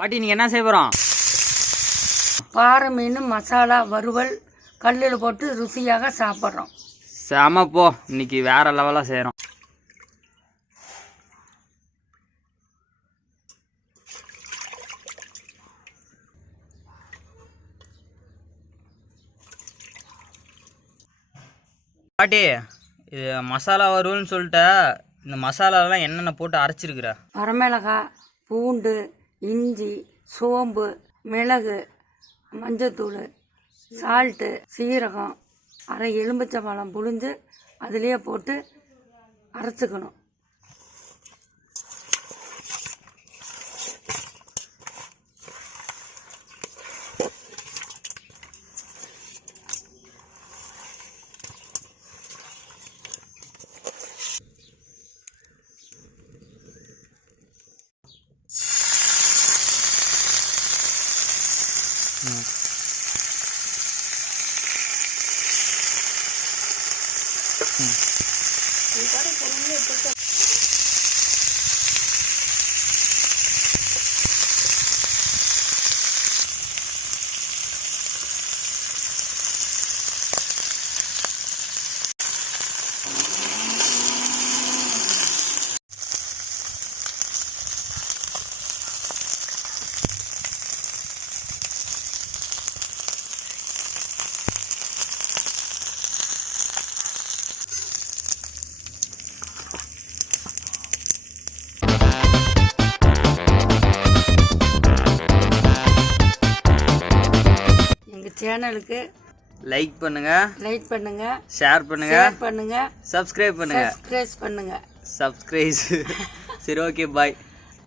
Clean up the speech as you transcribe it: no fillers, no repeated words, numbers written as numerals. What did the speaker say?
பாட்டி நீங்கள் என்ன செய்ய போகிறோம்? பாறை மீன் மசாலா வறுவல் கல்லில் போட்டு ருசியாக சாப்பிட்றோம். செம போ, இன்னைக்கு வேற லெவலாக செய்கிறோம். பாட்டி இது மசாலா வறுவல்னு சொல்லிட்ட, இந்த மசாலாலாம் என்னென்ன போட்டு அரைச்சிருக்கிற? வரமிளகாய், பூண்டு, இஞ்சி, சோம்பு, மிளகு, மஞ்சத்தூள், சால்ட்டு, சீரகம், அரை எலுமிச்சம்பழம் புழிஞ்சு அதிலே போட்டு அரைச்சிக்கணும். சேனலுக்கு லைக் பண்ணுங்க, ஷேர் பண்ணுங்க, சப்ஸ்கிரைப் பண்ணுங்க. சப்ஸ்கிரைப் சரி, ஓகே, பாய்.